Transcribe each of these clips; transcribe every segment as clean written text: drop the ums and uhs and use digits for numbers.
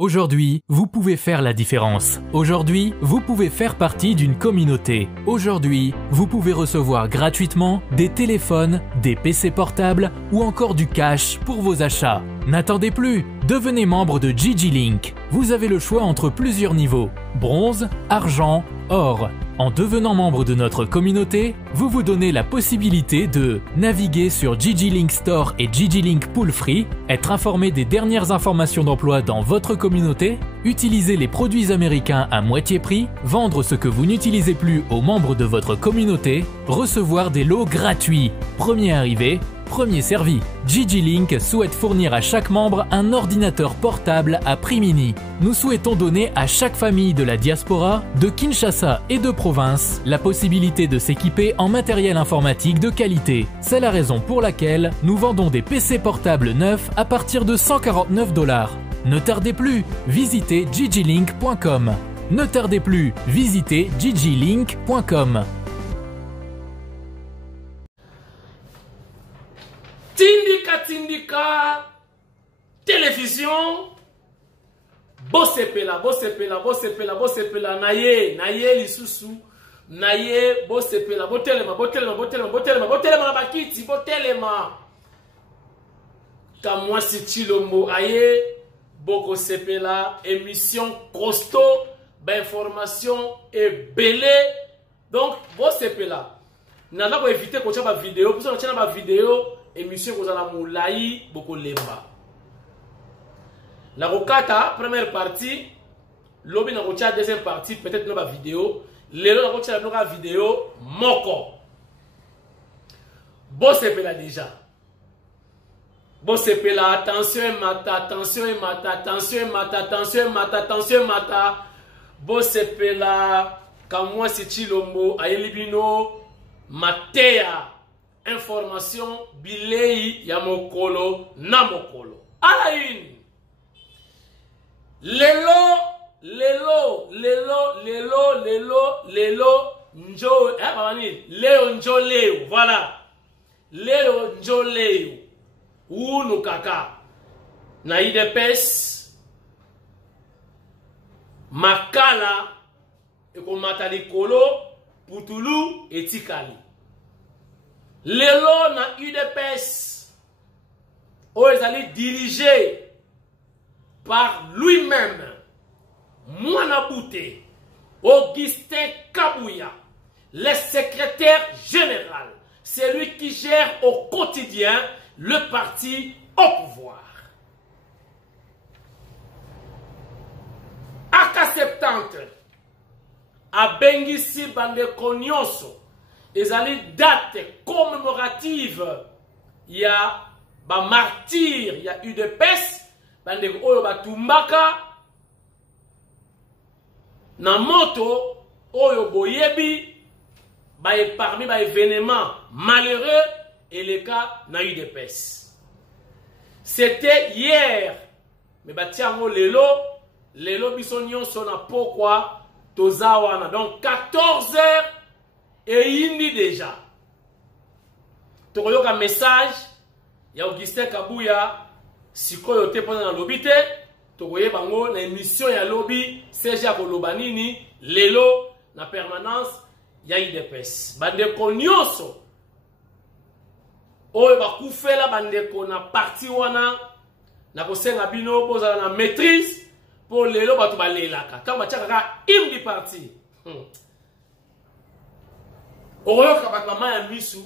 Aujourd'hui, vous pouvez faire la différence. Aujourd'hui, vous pouvez faire partie d'une communauté. Aujourd'hui, vous pouvez recevoir gratuitement des téléphones, des PC portables ou encore du cash pour vos achats. N'attendez plus, devenez membre de GG Link. Vous avez le choix entre plusieurs niveaux, bronze, argent, or. En devenant membre de notre communauté, vous vous donnez la possibilité de naviguer sur GG Link Store et GG Link Pool Free, être informé des dernières informations d'emploi dans votre communauté, utiliser les produits américains à moitié prix, vendre ce que vous n'utilisez plus aux membres de votre communauté, recevoir des lots gratuits. Premier arrivé, premier servi. GG Link souhaite fournir à chaque membre un ordinateur portable à prix mini. Nous souhaitons donner à chaque famille de la diaspora, de Kinshasa et de province, la possibilité de s'équiper en matériel informatique de qualité. C'est la raison pour laquelle nous vendons des PC portables neufs à partir de 149 $. Ne tardez plus, visitez gglink.com. Ne tardez plus, visitez gglink.com. Tindika, télévision, bosepela, naye lisusu, naye bosepela, botelema, bakiti, botelema. Kamwasi Chilombo, aye, boko sepela, émission costaud, information et belé. Donc, bosepela. Nana ko éviter ko tchaba vidéo, pour ça on tient ba vidéo. Émission que vous allez moulaï beaucoup lemba. La rocata première partie, l'obi na rocha deuxième partie peut-être notre vidéo, l'élo na rocha notre vidéo moko. Bosse pela déjà. Bosse pela attention mata. Bosse pela kamwa si Chilombo ayelibino matea. Information bilei ya mokolo na mokolo. À la une. Lelo njo Léo njo Léo. Voilà. Léo njo Léo. Unu kaka. Na idepes makala ekomata likolo putulu etikali. Lelo na UDPS est dirigé par lui-même, Mouanabouté, Augustin Kabouya, le secrétaire général, c'est lui qui gère au quotidien le parti au pouvoir. AK-70, à Bengisi Bandekonyonso, ils allaient date commémorative. Il y a ba martyr, il y a eu de peste, bande oyo ba tumbaka na moto oyo boyebi ba parmi ba événements malheureux et les cas na eu de peste. C'était hier, mais ba tiango lelo bisonyon sona pourquoi tozawana donc 14 h. Et il dit déjà, tu as un message, il y a Augustin Kabouya, si tu as un lobby, tu as une émission de lobby, c'est à Kolobanini, Lelo, la permanence, il y a une dépêche. Bande Konyoso, il va couper la bande qu'on a parti, na kosenga bino boza na maîtrise pour Lelo, tu vas aller là. Quand tu as une parti. Oyo kabatama ya biso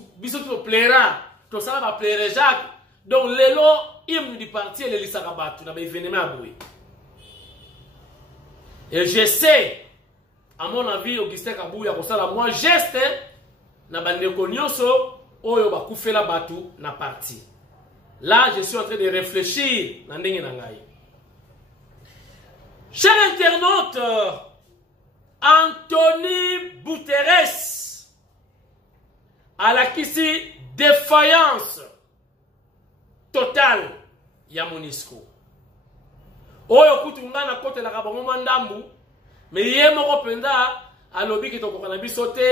to plaira to sala ba plaire Jacques donc lelo hymne du parti le lisaka batu na ba événement aboué. Et je sais à mon avis Augustin Kabouya ko sala moi geste na bandeko nyonso oyo ba kufela batu na parti. Là je suis en train de réfléchir na ndenge na ngai. Chers internautes, Anthony Bouteres à la kisi défaillance totale ya Monisco. Oyo kutunga na kote la kabango mandambu, mais yé moko penda alobi ki toko na biso te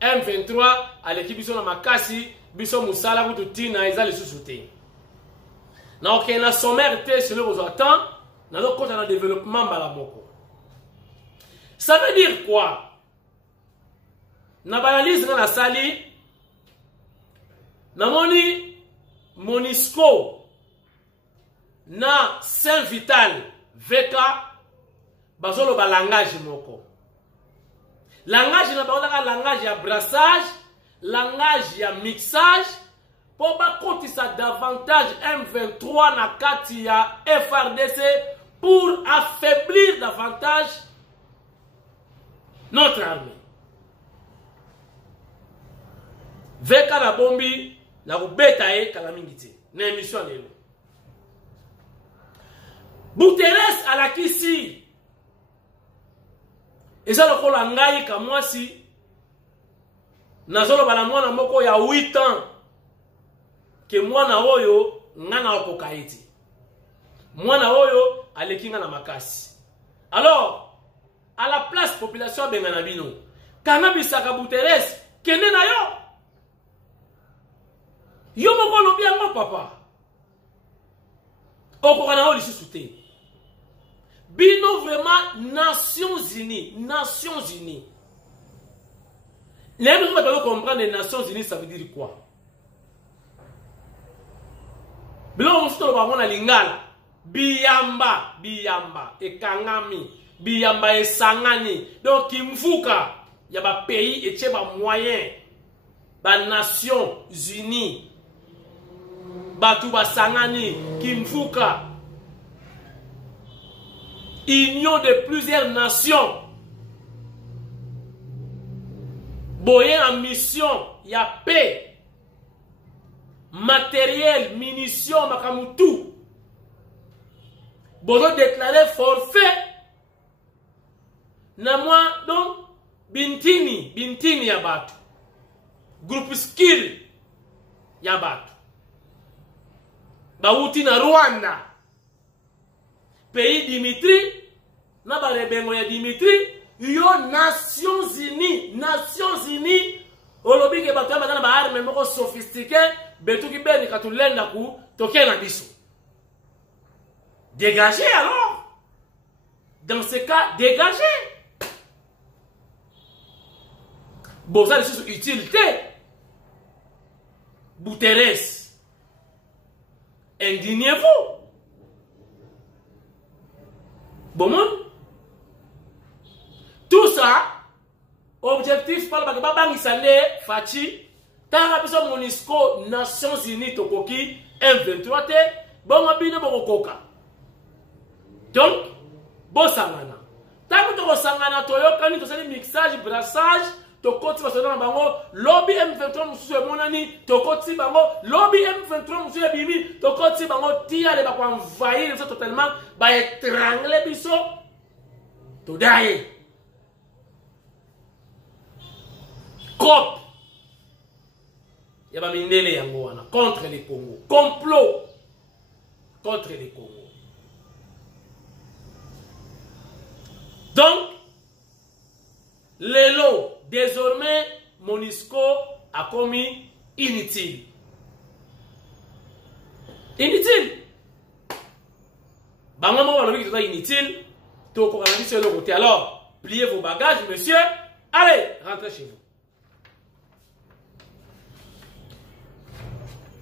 M23 aleki biso na makasi biso musala kutu tina ezali susu te. Na okena sommaire te selon vos attentes dans le développement balamoko. Ça veut dire quoi? Na banalise na sali na moni Monisco na Saint-Vital VK bazolo ba langage moko. Langage na ba langage ya brassage, langage ya mixage pour ba kotisa davantage M23 na kati ya FRDC pour affaiblir davantage notre armée. Veka na bombi na kubeta e kalamingiti na émission lelo. Buteres alakisi eza lokola ngai ka mwasi nazolo bala mwana moko ya 8 ans ke mwana oyo ngana okokaiti. Mwana oyo alekinga na makasi. Alors à la place population bengana bino kana bisaka Buteres kende na yo. Yo moko lobi yango papa. Okokana o lisusu te. Bino vraiment Nations Unies. Nations Unies. Les gens doivent comprendre les Nations Unies, ça veut dire quoi? Bino on se trouve à lingala. Biyamba, biyamba, e kangami, biyamba e sangani. Donc kimfuka, y a ba pays et ba moyen, ba Nations Unies. Batu basangani, kimfuka. Union de plusieurs nations. Boye en mission, il y a paix. Matériel, munitions, makamutu. Bozo déclaré forfait. Na moi, donc, bintini ya batu. Groupe skill ya batu. Bauti na Rwanda. Pays Dimitri, na ba rebengo ya Dimitri, yo Nations Unies, Nations Unies, olobi ke bato ba na ba arme moko sophistiqué, betu ki beni katulenda ku toke na biso. Dégagez alors. Dans ce cas, dégagez. Bon, ça c'est utilité. Buteres. Indignez-vous. Bon monde. Tout ça, objectif par le Babang Isane, Fachi, Tarabiso Monisco, Nations Unies, Tokoki, M23, bon abine Bokoka. Donc, bon sangana. Tant que tu sangana, toyo, quand tu as mixage, brassage, tokoti basona bango lobby M23 mususu monani tokoti bango lobby M23 mususu bimi tokoti bango tia le bakwa envahir ça totalement ba étrangler biso to daye cop yaba mindele yango wana contre les Congo complot contre les Congo. Donc les lots, désormais, Monisco a commis inutile. Inutile. Bango on a dit que c'est inutile. Tout le monde a dit sur le côté. Alors, pliez vos bagages, monsieur. Allez, rentrez chez vous.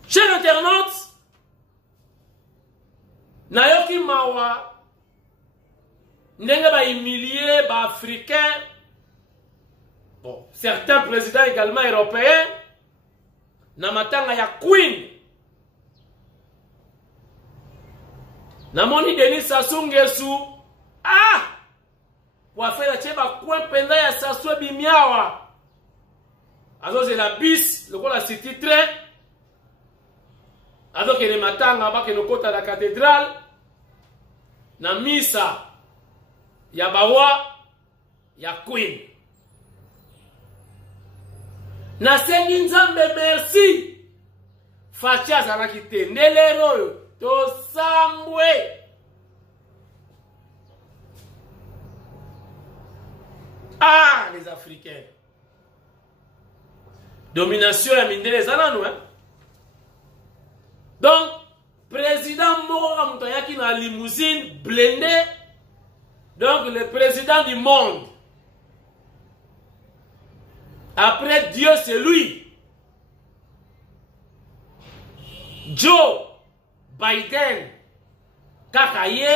Chers internautes, Nayoki Mawa, Nenga ba humilier ba africain. Bon, certains présidents également européens, Namatanga ya Queen, Namoni Denis Sassou Nguesso, ah, wafela cheba Coin Penda ya Sassou Bimiawa, azo c'est la bis, le la city train, azo que le matanga ba que no kota la cathédrale, na misa, ya bawa, ya Queen. Nasengi nzambe merci. Facha zanaki te nelero to sambwe. Ah, les Africains. Domination ya mindele zananu hein. Donc, président moko qui na limousine blindée, donc le président du monde. Après Dieu, c'est lui. Joe Biden, Kakaye,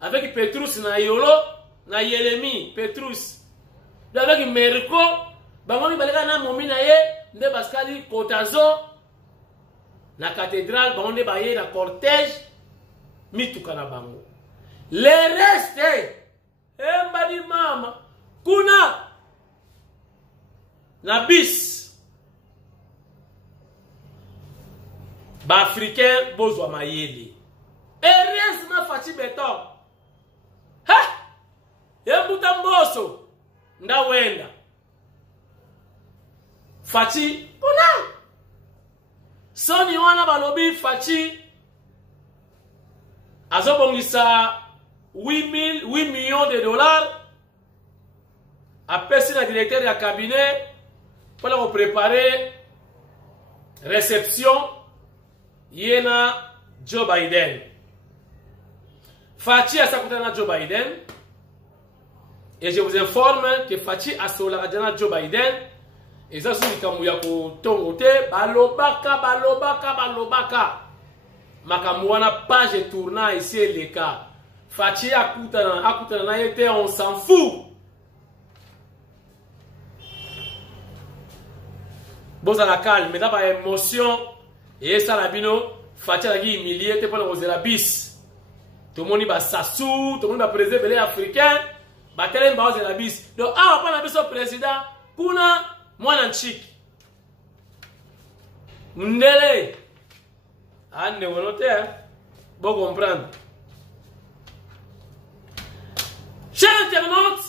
avec Petrus na Yolo, na Yeremi, Petrus. Avec Merko, Bamoni Baleka na Momina ye, nde Baskali Kotazo, na cathédrale, Bamoni Baye na cortège, Mituka na Bango. Les restes, Mbadi Mama, Kuna, na bis. Ba africain bozwa mayele. Heureusement Fachi Beton. Ha! Yembuta mboso. Nda wenda. Fachi kuna. Soni wana balobi Fachi. Azobongisa 8 millions de dollars. Apesi na directeur de cabinet pour leur préparer réception. Yena Joe Biden. Fachi a sakutana Joe Biden. Et je vous informe que Fachi a solarajana Joe Biden. Et ça, c'est comme yako tongote. Balobaka. Makamouana page tournant ici les cas. Fachi a kutana été, on s'en fout. Bon, ça la calme, mais là, par émotion. Et ça, la bino, Fachi a dit humilié, t'es pas dans la bis. Tout le monde va s'assou, tout le monde va préserver les Africains. Bah, t'es dans la bis. Donc, ah, on va pas la président. Kuna, moi, n'anchik. Ndele. Ah, ne vous notez, hein. Bon, comprendre. Chers internautes,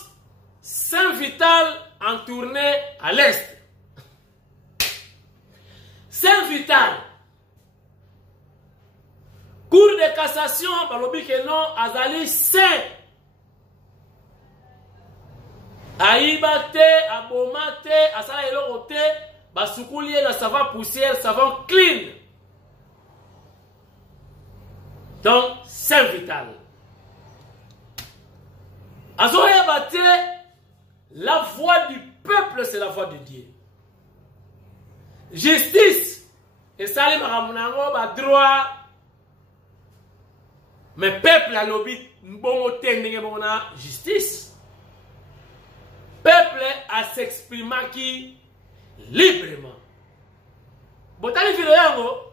Saint-Vital en tournée à l'Est. Saint-Vital. Cour de cassation, balobi que non, azali saint. Aïbate, abomate, asala elokote, basukoulier la savon poussière, savon clean. Donc, Saint-Vital. Azoya bate, la voix du peuple, c'est la voix de Dieu. Justice. Et ça, les maramounango, droit. Mais peuple a lobby, bon justice. Peuple a s'exprimer qui librement. Botali vidéo.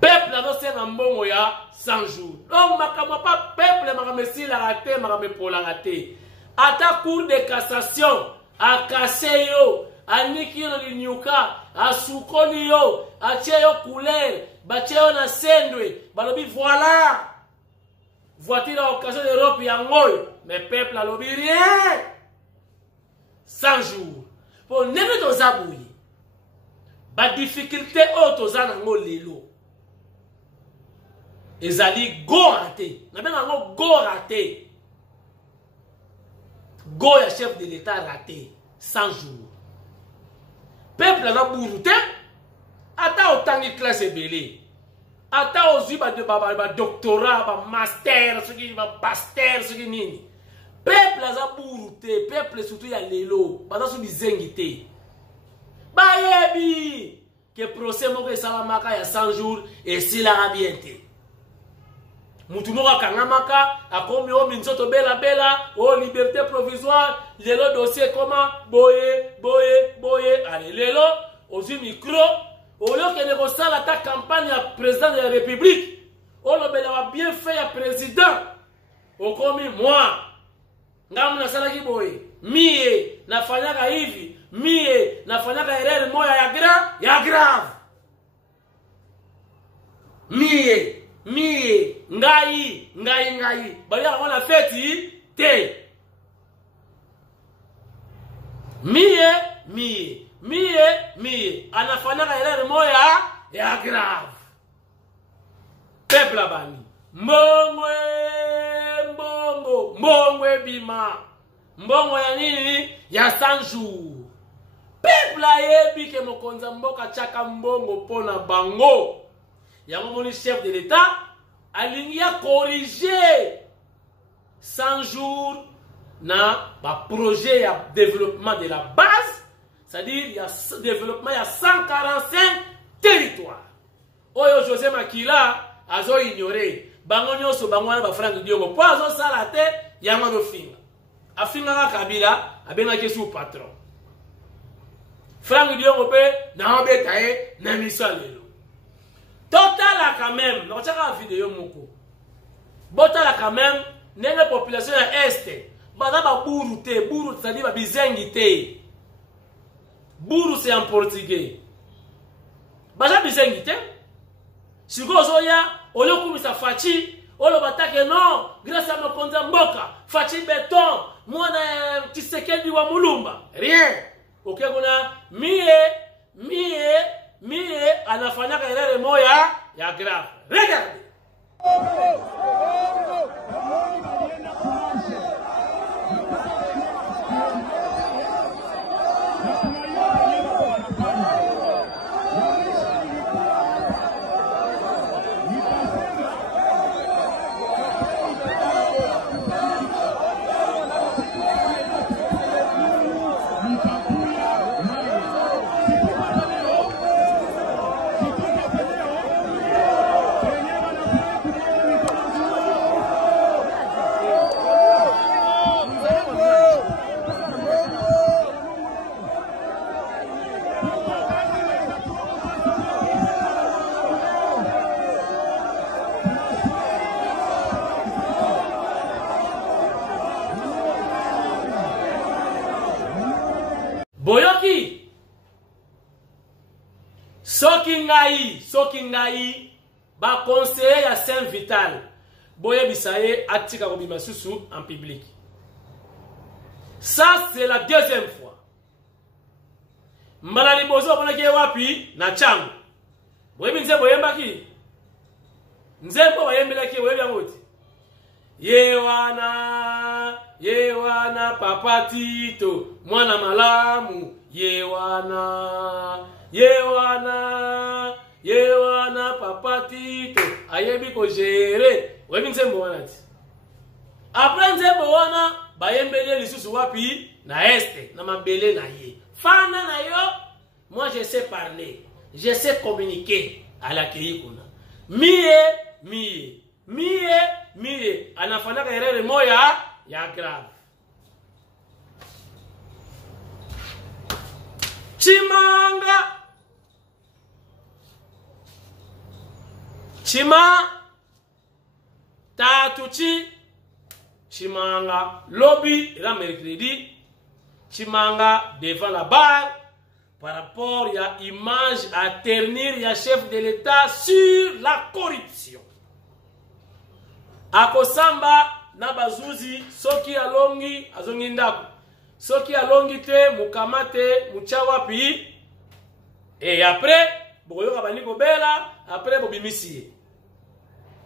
Peuple a fait un bon ya 100 jours. Donc, pas peuple m'a si la raté, m'a pour la raté. À ta cour de cassation, à casser yo, à niki yo nyuka, à soukoni yo, à tcheyo couleur, batcheyo na sendwe, balobi voilà. Voiture à occasion d'Europe yangoy, mais peuple a lobi rien. 100 jours. Pour nene to zaboui. Ba difficulté auto zanango lelo. Ezali go raté. Na ben nango go raté. Go ya chef de l'État raté. 100 jours. Peuple a bourouté. Ata autant classe belé. Ata ozi ba doctorat, ba master, ce qui va pasteur, ce qui nini. Peuple a bourouté. Peuple surtout ya lelo. Ba sou bizengité. Ba yebi que procès moko salamaka ya 100 jours et si la rabiente. Mutumoka kangamaka akomi o minzoto bela o liberté provisoire lelo dossier comment boye allez lelo ozu micro au lieu que négocier la campagne à président de la République o lo bela bien fait à président o komi moi ngamna sala ki boye mie nafanyaka hivi mie nafanyaka erreur moya ya grave mie ngai baya wana feti te mie anafanyaka erreur moya ya grave peuple bani mbongo bima mbongo ya nini ya 100 jours peuple ayebi ke mokonza mboka chaka mbongo pona bango. Yango moni chef de l'État alingi a corriger 100 jours na ba projet ya développement de la base, c'est-à-dire il y a développement, il y a 145 territoires. Oyo José Makila azo ignorer bango nyonso bango na ba Frank Diongo po azo sala te yango no finga afinga Kabila abenga kesu patron Frank Diongo pe na obeta e na misalelo total quand même na chaka vidéo moko botala quand même nene population ya est bana ba buru te buru c'est-à-dire ba bizengi te buru c'est en portugais baza bizengi te siko zoya oyo kumisa fachi olo batake non grâce à mokonza mboka fachi beton mwana Tshisekedi wa mulumba rien okegona mie anafanyaka erreur moya ya grave. Regardez. Boyoki soki ngai ba conseiller ya Saint Vital boye bisaye atika kobima susu en public. Ça c'est la deuxième fois. Mbala libozo bonake wapi na changu. Boye binze boyembaki. Nzembo boyembelaki boye byangoti. Yewana papa Tito mwana malamu Yewana papa Tito ayebi ko gérer webi nzembo wana ti après nzembo wana bayembele lisusu wapi na este na mabele na ye fana na yo. Moi je sais parler, je sais communiquer à la keikuna mie anafanaka erreur moya ya grave. Chimanga lobby la mercredi Chimanga devant la barre par rapport à image à ternir ya chef de l'État sur la corruption. Akosamba na bazuzi soki alongi azongi ndako soki alongi te mukamate muchawapi et après boyoka bani kobela après bobimisi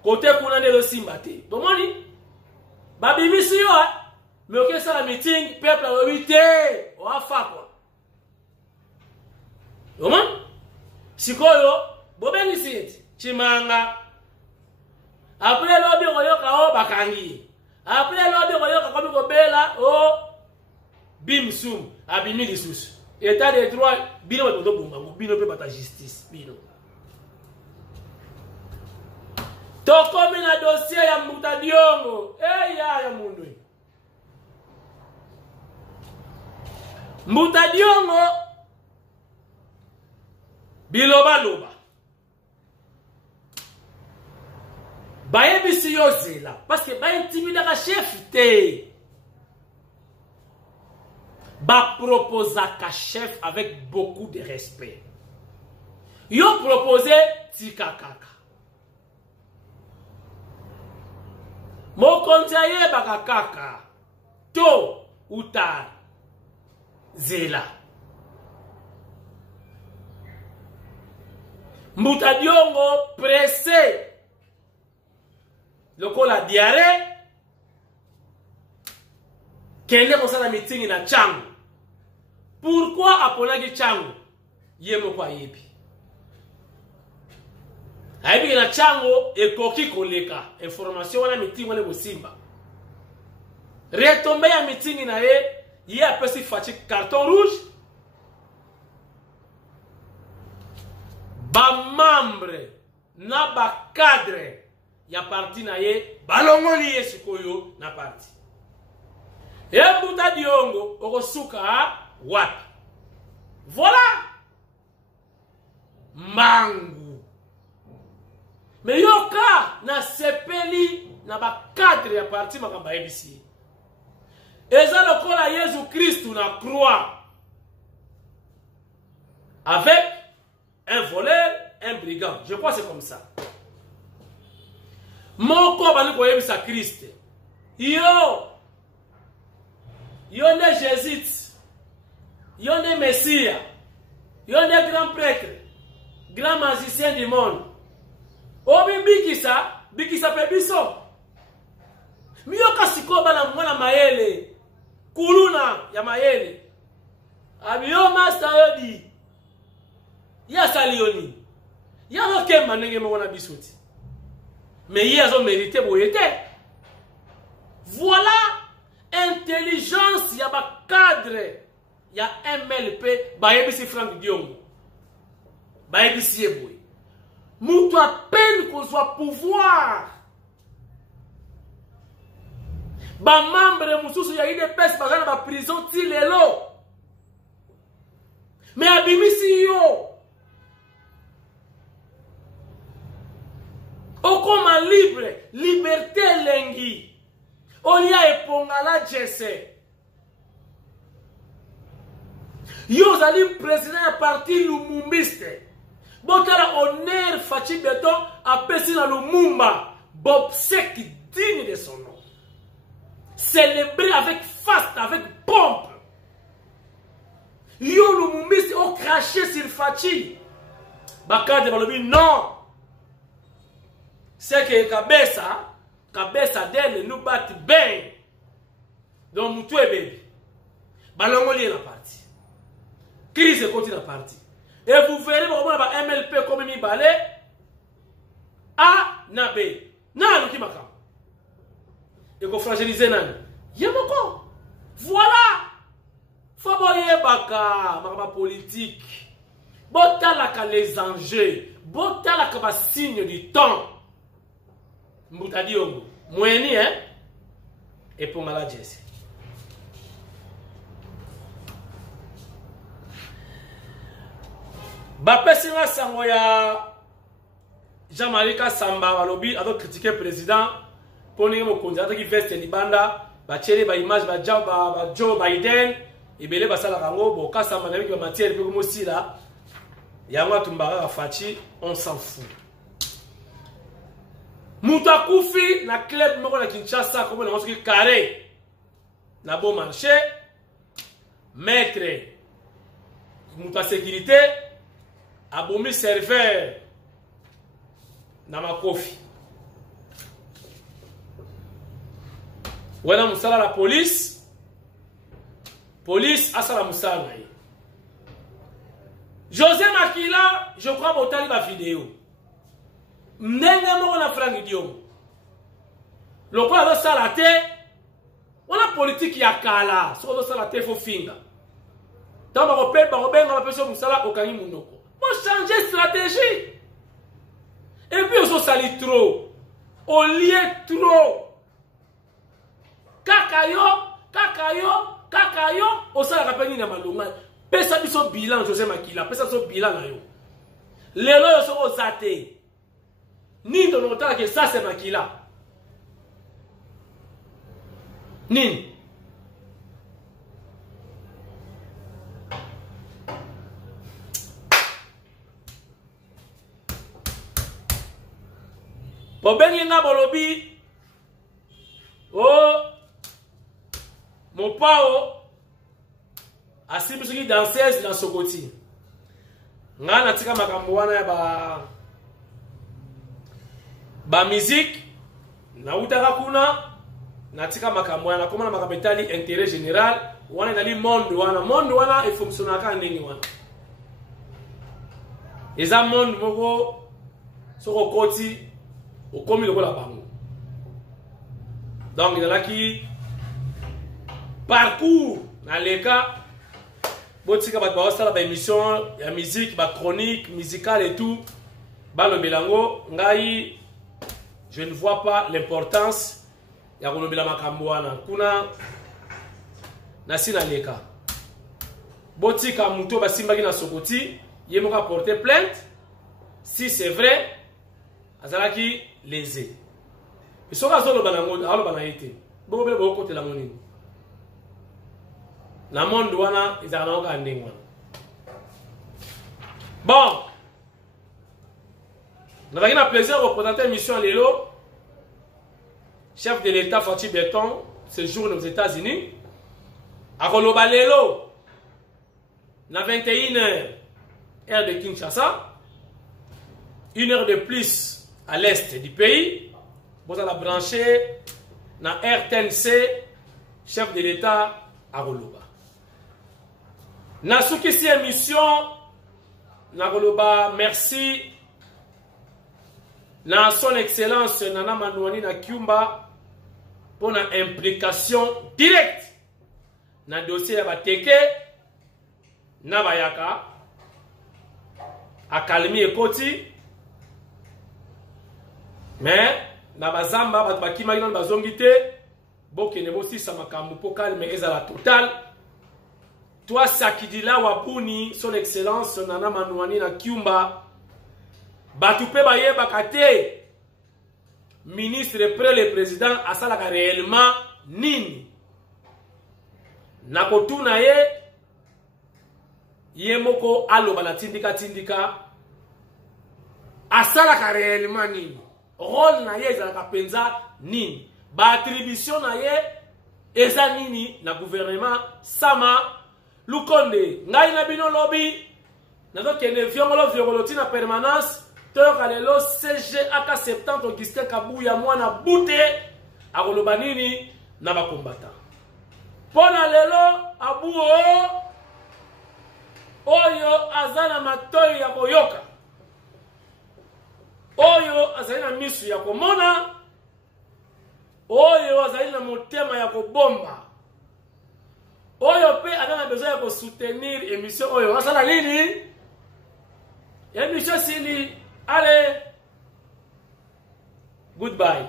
côté kuna ndelo simba te bomoni babimisi yo mais ok ça la meeting peuple a wité o afa quoi bomoni sikoyo bobengisi Chimanga. Après l'obi koyoka o bakangi. Après l'obi koyoka komi kobela o bimsum abimi lisusu. État de droit bino bondo bomba bino pe bata justice bino. Tokomi na dossier ya Mbuta Diongo. Ya mundu. Mbuta Diongo biloba loba. Bayebisi yo zela parce que ba intimider ka chef te. Ba proposa ka chef avec beaucoup de respect. Yo proposé tikakaka. Mo konjaye bakakaka. To utar zela. Mbuta Diongo pressé. Lokola diarrhée kende kosala meeting na changu Pourquoi aponaki Chango? Yemo kwa yebi. Aibi na Chango ekoki koleka. Information wana meeting wana bosimba. Retombe ya meeting na ye apesi fachi carton rouge. Ba membre na ba cadre ya parti na ye balongoli ye sikoyo na parti. Mbuta Diongo okosuka wapi? Voilà. Mangu. Mais yoka na sepeli na ba cadre ya parti makamba ebisi. Eza lokola Jésus Christ na croix. Avec un voleur, un brigand. Je crois que c'est comme ça. Mon corps va nous sa Christ. Yo ne Jésus. Yo ne Messie. Yo ne grand prêtre. Grand magicien du monde. Obi bikisa pebiso. Miyoka sikoba na mwana mayele. Kuluna ya mayele. Abiyo master yodi. Ya salioni. Ya roke manenge mwana bisoti. Mais ils ont mérité boyete. Voilà intelligence ya ba cadre ya MLP ba yebisi Frank Diongo. Ba yebisi yeboy. Mutu à peine qu'on soit pouvoir. Ba membre mususu ya IDPS bazana ba prison ti lelo. Mais abimisi yo. Okoma libre, liberté lengi. Olia epongala jese. Yo zali président ya parti Lumumbiste. Botala honneur Fachi Beton a pesi na Lumumba. Bob Sek digne de son nom. Célébré avec faste, avec pompe. Yo Lumumbiste ont craché sur Fachi. Bakade balobi non. C'est que Kabesa d'elle nous bat bien. Donc, nous tous les bébés. Balongoli est la partie. Crise continue la partie. Et vous verrez comment on va MLP comme il balai. A, na B. Na, nous qui makam. Et qu'on fragilise nan. Yamoko. Voilà. Faut boyer baka. Makama politique. Botalaka les enjeux. Botalaka ba signe du temps. Mbuta Diongo. Mweni, hein? Et pour la Jesse. Bapesina Sangoya Jean-Marie Samba Walobi a critiqué le président pour nous conduire qui veste Libanda, Bachele, Image, Joe Biden, et Bele Basala Rango, Boka Samba, avec la matière, pour aussi là, Yama Tumbara Fachi, on s'en fout. Moutakufi na club moko na Kinshasa comme on dit carré na bon marché maître mouta sécurité abomi serveur na makofi wana musala la police asala musala na ye José Makila je crois botali ba vidéo Ndenge moko na Frank Diongo. Lokola do salate, wana politique ya kala, soko do salate fo finga. Tant ba kopé ba benga ba peso musala okangi munoko. Faut changer stratégie. Et puis on sali trop. On lié trop. Kakayo, on sala kapeni na malonga. Pesa biso bilan José Makila, pesa so bilan na yo. Lelo yo soko zate. Ni de longtemps que ça c'est Makila. Ni. Bobenga bolobi. Oh. Mon pao. Asibi soki danseuse dans Sokoti. Nga natika makambo wana ya ba musique na utaka kuna natika makambo na komana makapitali intérêt général wana ezali monde wana efonctionnaka ndenge wana eza monde moko soki okoti okomi lokola bango donc ezalaki parcours na leka botika bato baosala baémission ya musique bachronique musicale et tout balobela yango ngai je ne vois pas l'importance ya kolobela makambo wana kuna nasi na leka botika muto basimbaki na sokoti ye moko aporter plainte si c'est vrai azalaki lésé soki azoloba nango aloba na ye te bokobele bokotela ngo nini na monde wana ezalaka nango kaka ndenge wana bon nazalaki na plaisir représenter émission lelo chef de l'état Fatou Béton séjourne aux États-Unis akoloba lelo na 21h heure de Kinshasa 1 heure de plus à l'est du pays vous allez brancher na RTNC chef de l'état akoloba na sukisi émission nakoloba merci na son excellence Nana Manouani na Kiumba pour na implication directe na dossier ya bateke na bayaka akalmi ekoti mais na bazamba bato bakimaki nano bazongi te bokende bosisa makambo po calme ezala total toi sakidila wabuni son excellence Nana Manouani na Kiumba bato pe bayebaka te ministre près le président asalaka réellement nini na kotuna ye moko aloba na tindika asalaka réellement nini rôle na ye ezalaka penza nini baattribution na ye eza nini na gouvernement Sama Lukonde ngai na bino lobi nazokende viongolo tina permanence toyoka lelo CG aka 70 Augustin Kabuya mwana bute akoloba nini na bakombata pona lelo abuo oyo azana matoi ya koyoka oyo azali na misu ya komona oyo azali na motema ya kobomba oyo pe azana besoin ya soutenir émission oyo asala nini émission sili allez goodbye.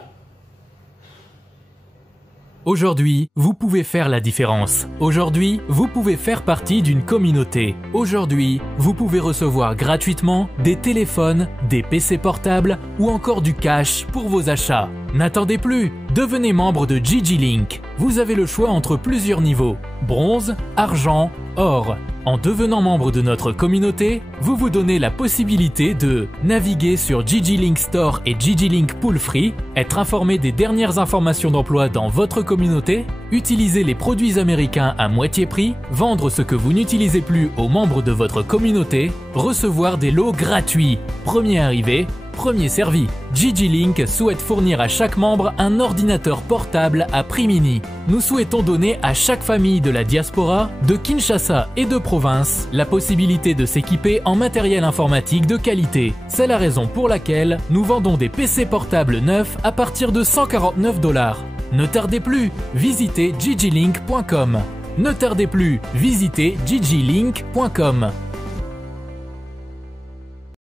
Aujourd'hui, vous pouvez faire la différence. Aujourd'hui, vous pouvez faire partie d'une communauté. Aujourd'hui, vous pouvez recevoir gratuitement des téléphones, des PC portables ou encore du cash pour vos achats. N'attendez plus, devenez membre de GG Link. Vous avez le choix entre plusieurs niveaux, bronze, argent, or. En devenant membre de notre communauté, vous vous donnez la possibilité de naviguer sur GG Link Store et GG Link Pool Free, être informé des dernières informations d'emploi dans votre communauté, utiliser les produits américains à moitié prix, vendre ce que vous n'utilisez plus aux membres de votre communauté, recevoir des lots gratuits. Premier arrivé, premier servi. GG Link souhaite fournir à chaque membre un ordinateur portable à prix mini. Nous souhaitons donner à chaque famille de la diaspora, de Kinshasa et de province, la possibilité de s'équiper en matériel informatique de qualité. C'est la raison pour laquelle nous vendons des PC portables neufs à partir de 149 $. Ne tardez plus, visitez gglink.com. Ne tardez plus, visitez gglink.com.